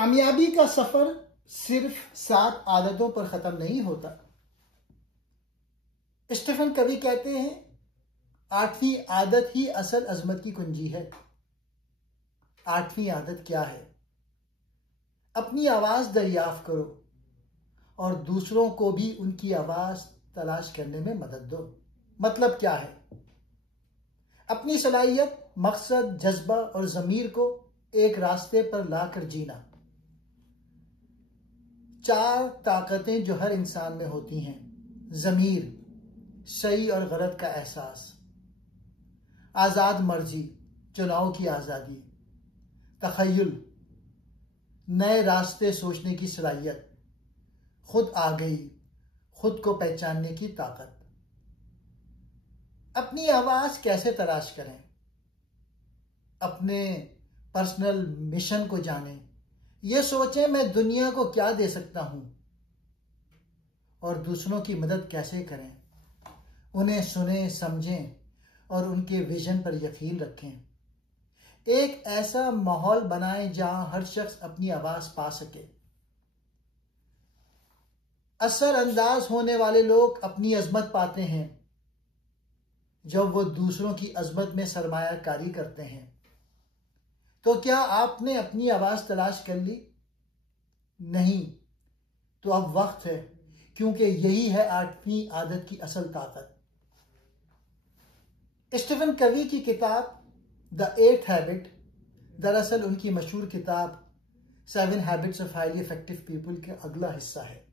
कामयाबी का सफर सिर्फ 7 आदतों पर खत्म नहीं होता। स्टीफन कवी कहते हैं 8वीं आदत ही असल अजमत की कुंजी है। 8वीं आदत क्या है? अपनी आवाज दरियाफ्त करो और दूसरों को भी उनकी आवाज तलाश करने में मदद दो। मतलब क्या है? अपनी सलाहियत, मकसद, जज्बा और ज़मीर को एक रास्ते पर लाकर जीना। 4 ताकतें जो हर इंसान में होती हैं: ज़मीर, सही और गलत का एहसास, आज़ाद मर्जी, चुनाव की आज़ादी, तखय्युल, नए रास्ते सोचने की सलाहियत, खुद आगई, खुद को पहचानने की ताकत। अपनी आवाज कैसे तलाश करें? अपने पर्सनल मिशन को जानें। ये सोचें मैं दुनिया को क्या दे सकता हूं और दूसरों की मदद कैसे करें। उन्हें सुनें, समझें और उनके विजन पर यकीन रखें। एक ऐसा माहौल बनाएं जहां हर शख्स अपनी आवाज पा सके। असरअंदाज होने वाले लोग अपनी अजमत पाते हैं जब वो दूसरों की अजमत में सरमायाकारी करते हैं। तो क्या आपने अपनी आवाज तलाश कर ली? नहीं, तो अब वक्त है, क्योंकि यही है 8वीं आदत की असल ताकत। स्टीफन कवी की किताब द 8th हैबिट दरअसल उनकी मशहूर किताब 7 habits of highly effective people का अगला हिस्सा है।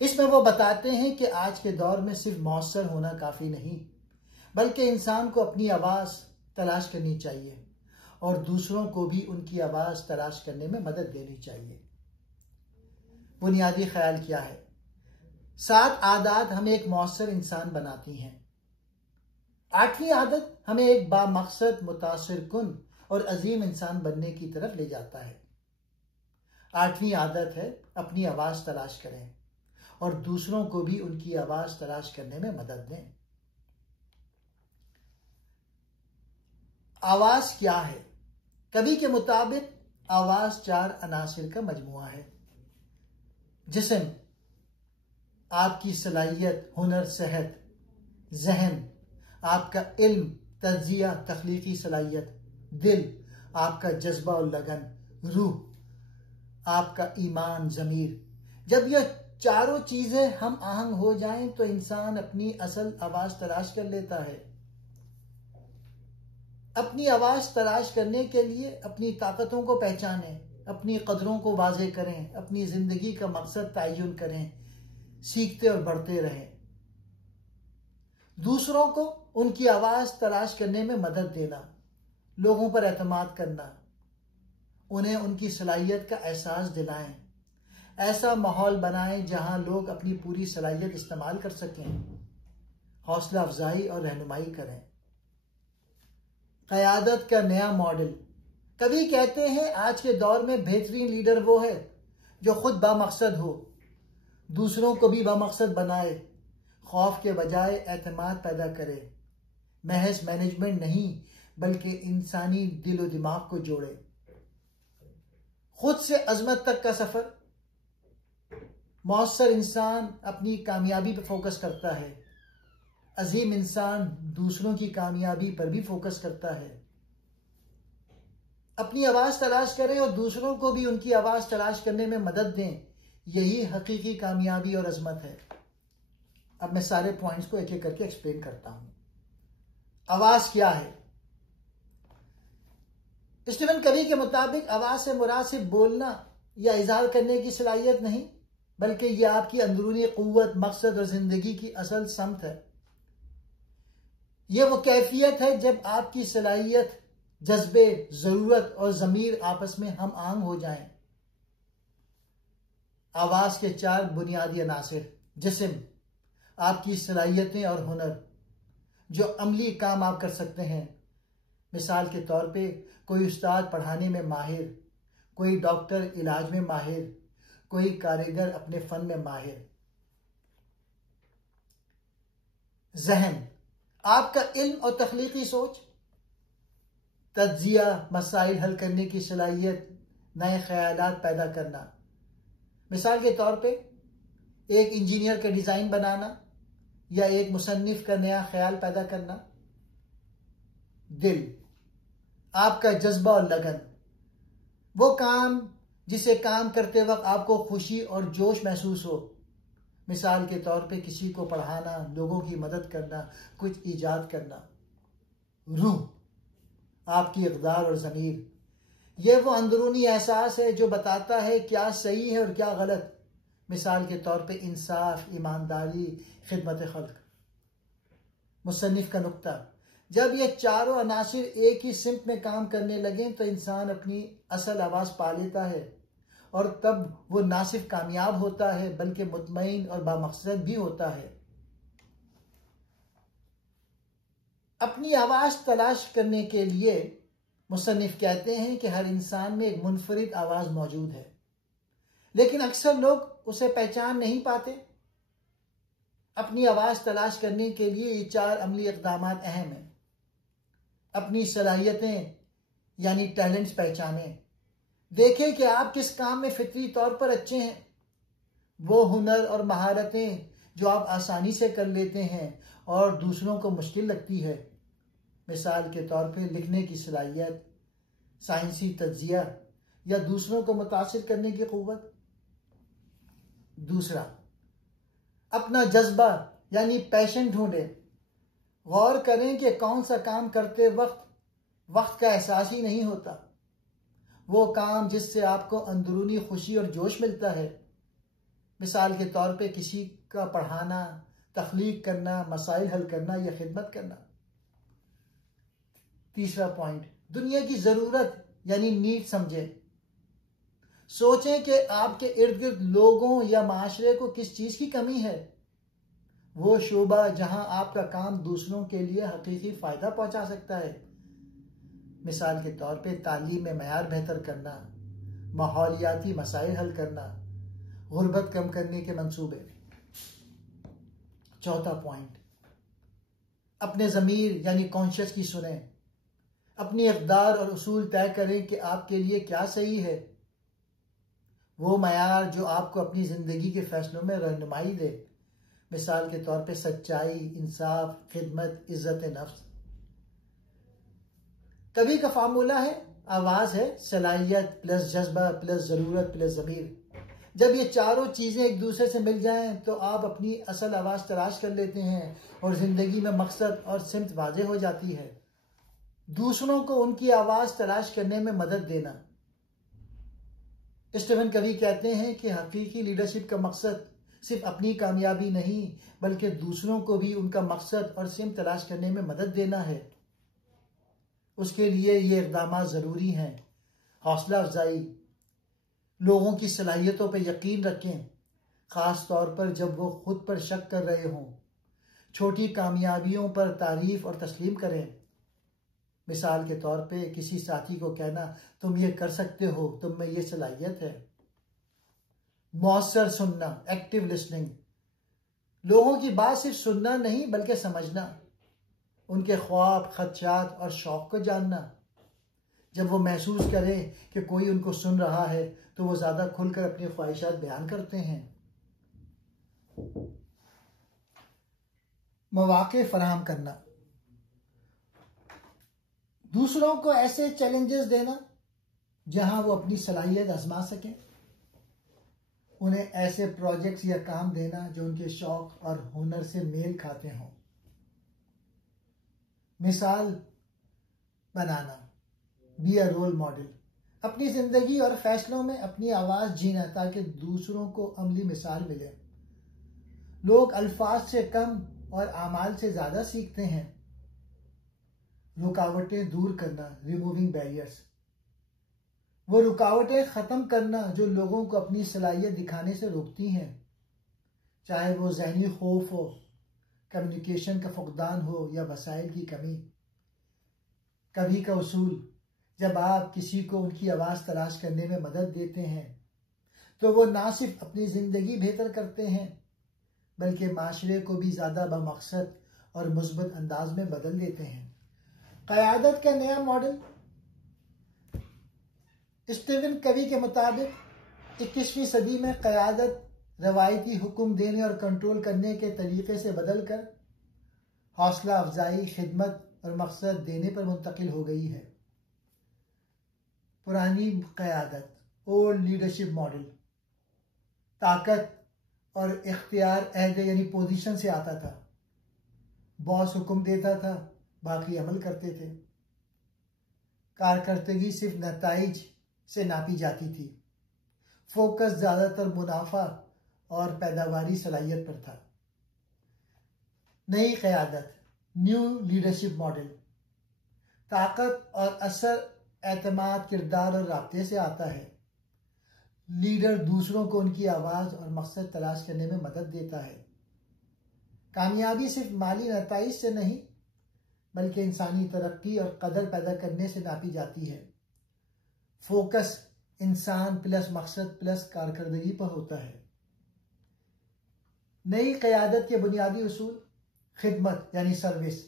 इसमें वो बताते हैं कि आज के दौर में सिर्फ मौसर होना काफी नहीं, बल्कि इंसान को अपनी आवाज तलाश करनी चाहिए और दूसरों को भी उनकी आवाज तलाश करने में मदद देनी चाहिए। बुनियादी ख्याल क्या है? 7 आदत हमें एक मौसर इंसान बनाती हैं। 8वीं आदत हमें एक बामकसद, मुतासिर कुन और अजीम इंसान बनने की तरफ ले जाता है। 8वीं आदत है अपनी आवाज तलाश करें और दूसरों को भी उनकी आवाज तलाश करने में मदद दें। आवाज क्या है? कवि के मुताबिक आवाज 4 अनासिर का मजमुआ है। जिस्म, आपकी सलाहियत, हुनर, सेहत। जहन, आपका इल्म, तज्जिया, तख्लीकी सलाहियत। दिल, आपका जज्बा और लगन। रूह, आपका ईमान, ज़मीर। जब यह चारों चीजें हम आहंग हो जाएं तो इंसान अपनी असल आवाज तलाश कर लेता है। अपनी आवाज तलाश करने के लिए अपनी ताकतों को पहचानें, अपनी कदरों को वाज़ेह करें, अपनी जिंदगी का मकसद तयन करें, सीखते और बढ़ते रहें। दूसरों को उनकी आवाज तलाश करने में मदद देना, लोगों पर एतमाद करना, उन्हें उनकी सलाहियत का एहसास दिलाएं। ऐसा माहौल बनाएं जहां लोग अपनी पूरी सलाहियत इस्तेमाल कर सकें। हौसला अफजाई और रहनुमाई करें। क़यादत का नया मॉडल। कवि कहते हैं आज के दौर में बेहतरीन लीडर वो है जो खुद बामकसद हो, दूसरों को भी बामकसद बनाए, खौफ के बजाय एतमाद पैदा करे, महज मैनेजमेंट नहीं बल्कि इंसानी दिल और दिमाग को जोड़े। खुद से अजमत तक का सफर। मौसर इंसान अपनी कामयाबी पर फोकस करता है, अजीम इंसान दूसरों की कामयाबी पर भी फोकस करता है। अपनी आवाज तलाश करें और दूसरों को भी उनकी आवाज तलाश करने में मदद दें। यही हकीकी कामयाबी और अजमत है। अब मैं सारे पॉइंट्स को एक एक करके एक्सप्लेन करता हूं। आवाज क्या है? स्टीफन कवी के मुताबिक आवाज से मुराद सिर्फ बोलना या इज़हार करने की सलाहियत नहीं, बल्कि यह आपकी अंदरूनी कुव्वत, मकसद और जिंदगी की असल समत है। यह वो कैफियत है जब आपकी सलाहियत, जज्बे, जरूरत और ज़मीर आपस में हम आहंग हो जाएं। आवाज के 4 बुनियादी अनासिर। जिस्म, आपकी सलाहियतें और हुनर, जो अमली काम आप कर सकते हैं। मिसाल के तौर पे कोई उस्ताद पढ़ाने में माहिर, कोई डॉक्टर इलाज में माहिर, कोई कारीगर अपने फन में माहिर। जहन, आपका इल्म और तख्लीकी सोच, तज्जिया, मसाइल हल करने की सलाहियत, नए ख्यालात पैदा करना। मिसाल के तौर पे एक इंजीनियर का डिज़ाइन बनाना या एक मुसन्निफ का नया ख्याल पैदा करना। दिल, आपका जज्बा और लगन, वो काम जिसे काम करते वक्त आपको खुशी और जोश महसूस हो। मिसाल के तौर पे किसी को पढ़ाना, लोगों की मदद करना, कुछ ईजाद करना। रूह, आपकी इक़दार और ज़मीर, ये वो अंदरूनी एहसास है जो बताता है क्या सही है और क्या गलत। मिसाल के तौर पे इंसाफ, ईमानदारी, खिदमत खल्क। मुसन्निफ का नुक्ता, जब ये चारों अनासिर एक ही सिमत में काम करने लगें तो इंसान अपनी असल आवाज़ पा लेता है और तब वो ना सिर्फ कामयाब होता है बल्कि मुतमईन और बामकसद भी होता है। अपनी आवाज़ तलाश करने के लिए मुसन्निफ कहते हैं कि हर इंसान में एक मुनफरिद आवाज़ मौजूद है, लेकिन अक्सर लोग उसे पहचान नहीं पाते। अपनी आवाज़ तलाश करने के लिए ये 4 अमली इक़दाम अहम हैं। अपनी सलाहियतें यानी टैलेंट्स पहचानें। देखें कि आप किस काम में फितरी तौर पर अच्छे हैं। वो हुनर और महारतें जो आप आसानी से कर लेते हैं और दूसरों को मुश्किल लगती है। मिसाल के तौर पे लिखने की सलाहियत, साइंसी तज्जिया या दूसरों को मुतासिर करने की क़ुव्वत। दूसरा, अपना जज्बा यानी पैशन ढूंढें। गौर करें कि कौन सा काम करते वक्त का एहसास ही नहीं होता। वो काम जिससे आपको अंदरूनी खुशी और जोश मिलता है। मिसाल के तौर पे किसी का पढ़ाना, तख्लीक करना, मसाइल हल करना या खिदमत करना। तीसरा पॉइंट, दुनिया की ज़रूरत यानी नीड समझें। सोचें कि आपके इर्द गिर्द लोगों या माशरे को किस चीज़ की कमी है। वो शोबा जहां आपका काम दूसरों के लिए हकीकी फ़ायदा पहुंचा सकता है। मिसाल के तौर पे तालीम में मयार बेहतर करना, माहौलियाती मसाइल हल करना, गुर्बत कम करने के मंसूबे। चौथा पॉइंट, अपने ज़मीर यानी कॉन्शियस की सुने। अपनी इक़दार और उसूल तय करें कि आपके लिए क्या सही है। वो मयार जो आपको अपनी ज़िंदगी के फैसलों में रहनुमाई दे। मिसाल के तौर पे सच्चाई, इंसाफ, खिदमत, इज्जत नफ्स। कभी का फार्मूला है, आवाज़ है सलाहियत प्लस जज्बा प्लस ज़रूरत प्लस ज़मीर। जब ये चारों चीज़ें एक दूसरे से मिल जाएं तो आप अपनी असल आवाज़ तलाश कर लेते हैं और ज़िंदगी में मकसद और सिमत वाज़ेह हो जाती है। दूसरों को उनकी आवाज़ तलाश करने में मदद देना। स्टीफन कवी कहते हैं कि हकीकी लीडरशिप का मकसद सिर्फ अपनी कामयाबी नहीं बल्कि दूसरों को भी उनका मकसद और सिमत तलाश करने में मदद देना है। उसके लिए ये इक़दाम ज़रूरी हैं। हौसला अफजाई, लोगों की सलाहियतों पर यकीन रखें, ख़ास तौर पर जब वो खुद पर शक कर रहे हों। छोटी कामयाबियों पर तारीफ़ और तस्लीम करें। मिसाल के तौर पे किसी साथी को कहना, तुम ये कर सकते हो, तुम में ये सलाहियत है। मौसर सुनना, एक्टिव लिसनिंग, लोगों की बात सिर्फ सुनना नहीं बल्कि समझना, उनके ख्वाब, खदशात और शौक को जानना। जब वो महसूस करें कि कोई उनको सुन रहा है तो वो ज़्यादा खुलकर अपनी ख्वाहिशात बयान करते हैं। मौक़े फराहम करना, दूसरों को ऐसे चैलेंजेस देना जहां वो अपनी सलाहियत आजमा सकें। उन्हें ऐसे प्रोजेक्ट्स या काम देना जो उनके शौक और हुनर से मेल खाते हों। मिसाल बनाना, बी अ रोल मॉडल, अपनी ज़िंदगी और फैसलों में अपनी आवाज़ जीना ताकि दूसरों को अमली मिसाल मिले। लोग अल्फाज से कम और आमाल से ज़्यादा सीखते हैं। रुकावटें दूर करना, रिमूविंग बैरियर्स, वो रुकावटें ख़त्म करना जो लोगों को अपनी सलाहियत दिखाने से रोकती हैं, चाहे वो ज़हनी खौफ हो, कम्युनिकेशन का फुकदान हो या वसाइल की कमी। कभी का उसूल, जब आप किसी को उनकी आवाज़ तलाश करने में मदद देते हैं तो वो ना सिर्फ अपनी ज़िंदगी बेहतर करते हैं बल्कि माशरे को भी ज़्यादा बामकसद और मुस्बत अंदाज में बदल देते हैं। क़यादत का नया मॉडल, स्टीवन कवी के मुताबिक 21वीं सदी में क़यादत रवायती हुक्म देने और कंट्रोल करने के तरीके से बदलकर हौसला अफजाई, खिदमत और मकसद देने पर मुंतकिल हो गई है। पुरानी क़यादत, ओल्ड लीडरशिप मॉडल, ताकत और इख्तियार अहदे यानी पोजीशन से आता था। बॉस हुक्म देता था, बाकी अमल करते थे। कारकर्दगी सिर्फ नताइज से नापी जाती थी। फोकस ज़्यादातर मुनाफा और पैदावारी सलाहियत पर था। नई क़यादत, न्यू लीडरशिप मॉडल, ताकत और असर एतमाद, किरदार और राब्ते से आता है। लीडर दूसरों को उनकी आवाज़ और मकसद तलाश करने में मदद देता है। कामयाबी सिर्फ माली नताइज से नहीं बल्कि इंसानी तरक्की और कदर पैदा करने से नापी जाती है। फोकस इंसान प्लस मकसद प्लस कारकर्दगी पर होता है। नई क़यादत के बुनियादी उसूल, खिदमत यानी सर्विस।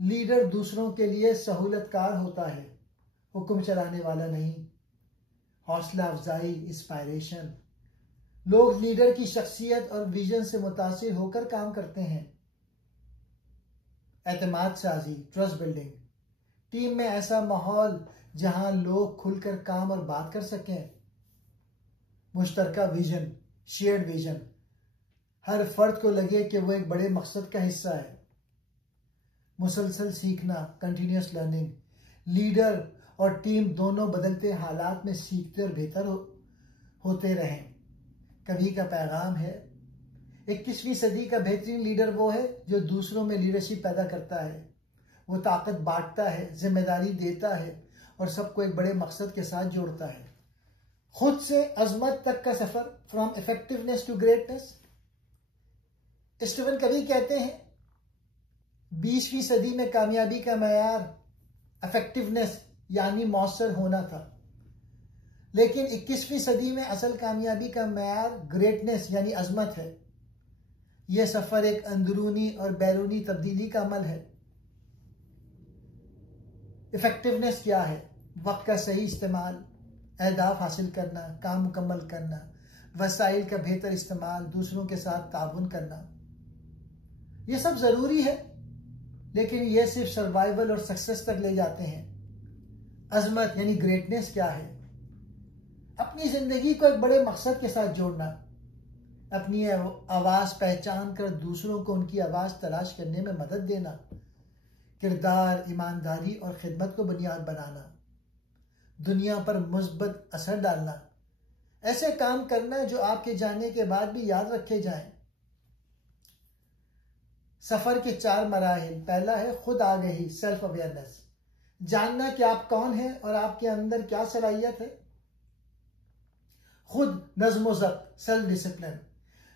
लीडर दूसरों के लिए सहूलतकार होता है, हुक्म चलाने वाला नहीं। हौसला अफजाई, इंस्पायरेशन। लोग लीडर की शख्सियत और विजन से मुतासिर होकर काम करते हैं। एतमाद साजी, ट्रस्ट बिल्डिंग। टीम में ऐसा माहौल जहां लोग खुलकर काम और बात कर सकें। मुश्तरका विजन, शेयर्ड विजन। हर फर्द को लगे कि वो एक बड़े मकसद का हिस्सा है। मुसलसल सीखना, कंटिन्यूस लर्निंग। लीडर और टीम दोनों बदलते हालात में सीखते और बेहतर होते रहें। कभी का पैगाम है, 21वीं सदी का बेहतरीन लीडर वो है जो दूसरों में लीडरशिप पैदा करता है। वो ताकत बांटता है, जिम्मेदारी देता है और सबको एक बड़े मकसद के साथ जोड़ता है। खुद से अजमत तक का सफर, from effectiveness to greatness. Stephen Covey कहते हैं 20वीं सदी में कामयाबी का मयार इफेक्टिवनेस यानी मौसर होना था, लेकिन 21वीं सदी में असल कामयाबी का मयार ग्रेटनेस यानी अजमत है। यह सफर एक अंदरूनी और बैरूनी तब्दीली का अमल है। इफेक्टिवनेस क्या है? वक्त का सही इस्तेमाल, अहदाफ हासिल करना, काम मुकम्मल करना, वसाइल का बेहतर इस्तेमाल, दूसरों के साथ ताउन करना। ये सब जरूरी है, लेकिन ये सिर्फ सर्वाइवल और सक्सेस तक ले जाते हैं। अजमत यानी ग्रेटनेस क्या है? अपनी जिंदगी को एक बड़े मकसद के साथ जोड़ना, अपनी आवाज पहचान कर दूसरों को उनकी आवाज तलाश करने में मदद देना, किरदार, ईमानदारी और खिदमत को बुनियाद बनाना, दुनिया पर मुस्बत असर डालना, ऐसे काम करना जो आपके जाने के बाद भी याद रखे जाएं। सफर के 4 मराहिल। पहला है खुद आगही, सेल्फ अवेयरनेस, जानना कि आप कौन हैं और आपके अंदर क्या सलाहियत है। खुद नज़्म ज़ब्त, सेल्फ डिसिप्लिन,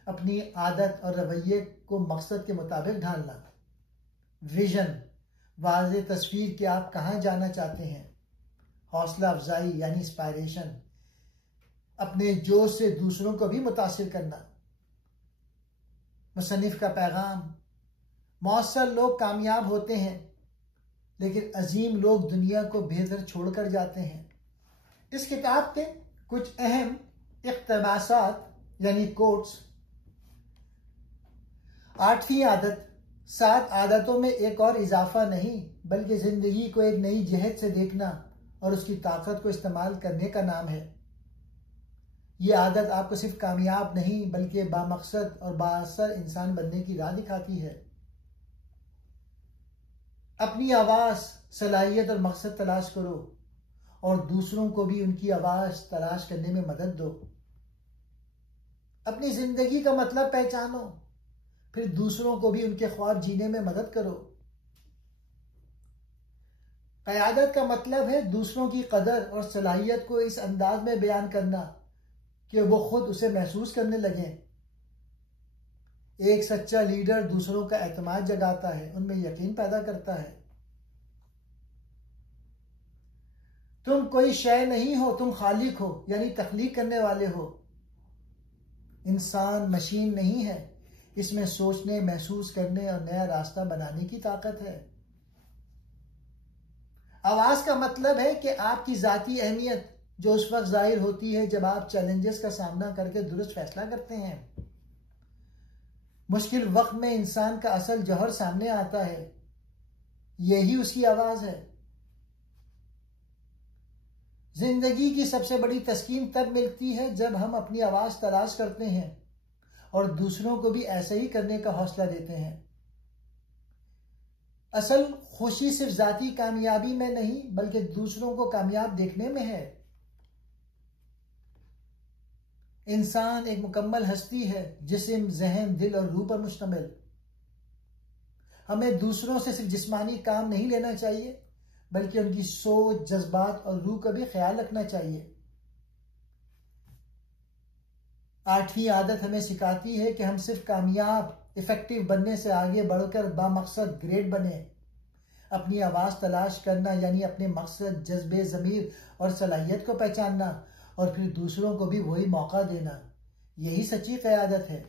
अपनी आदत और रवैये को मकसद के मुताबिक ढालना। विजन, वाज़ेह तस्वीर कि आप कहाँ जाना चाहते हैं। हौसला अफजाई यानी इंस्पायरेशन, अपने जोश से दूसरों को भी मुतासिर करना। मुसन्निफ का पैगाम, मौसर लोग कामयाब होते हैं लेकिन अजीम लोग दुनिया को बेहतर छोड़कर जाते हैं। इस किताब के कुछ अहम इक़्तिबासात यानी कोट्स। 8वीं आदत, 7 आदतों में एक और इजाफा नहीं बल्कि जिंदगी को एक नई जहत से देखना और उसकी ताकत को इस्तेमाल करने का नाम है। यह आदत आपको सिर्फ कामयाब नहीं बल्कि बामकसद और बाअसर इंसान बनने की राह दिखाती है। अपनी आवाज, सलाहियत और मकसद तलाश करो और दूसरों को भी उनकी आवाज तलाश करने में मदद दो। अपनी जिंदगी का मतलब पहचानो, फिर दूसरों को भी उनके ख्वाब जीने में मदद करो। क़यादत का मतलब है दूसरों की कदर और सलाहियत को इस अंदाज में बयान करना कि वो खुद उसे महसूस करने लगें। एक सच्चा लीडर दूसरों का एतमाद जगाता है, उनमें यकीन पैदा करता है। तुम कोई शय नहीं हो, तुम खालिक हो यानी तख्लीक करने वाले हो। इंसान मशीन नहीं है, इसमें सोचने, महसूस करने और नया रास्ता बनाने की ताकत है। आवाज का मतलब है कि आपकी जाती अहमियत जो उस वक्त जाहिर होती है जब आप चैलेंजेस का सामना करके दुरुस्त फैसला करते हैं। मुश्किल वक्त में इंसान का असल जौहर सामने आता है, यही उसकी आवाज है। जिंदगी की सबसे बड़ी तस्कीन तब मिलती है जब हम अपनी आवाज तलाश करते हैं और दूसरों को भी ऐसे ही करने का हौसला देते हैं। असल खुशी सिर्फ जाती कामयाबी में नहीं बल्कि दूसरों को कामयाब देखने में है। इंसान एक मुकम्मल हस्ती है, जिस्म, ज़हन, दिल और रूह पर मुश्तमिल। हमें दूसरों से सिर्फ जिस्मानी काम नहीं लेना चाहिए बल्कि उनकी सोच, जज्बात और रूह का भी ख्याल रखना चाहिए। 8वीं आदत हमें सिखाती है कि हम सिर्फ कामयाब, इफेक्टिव बनने से आगे बढ़कर बामकसद ग्रेट बने। अपनी आवाज तलाश करना यानी अपने मकसद, जज्बे, ज़मीर और सलाहियत को पहचानना और फिर दूसरों को भी वही मौका देना, यही सच्ची क़यादत है।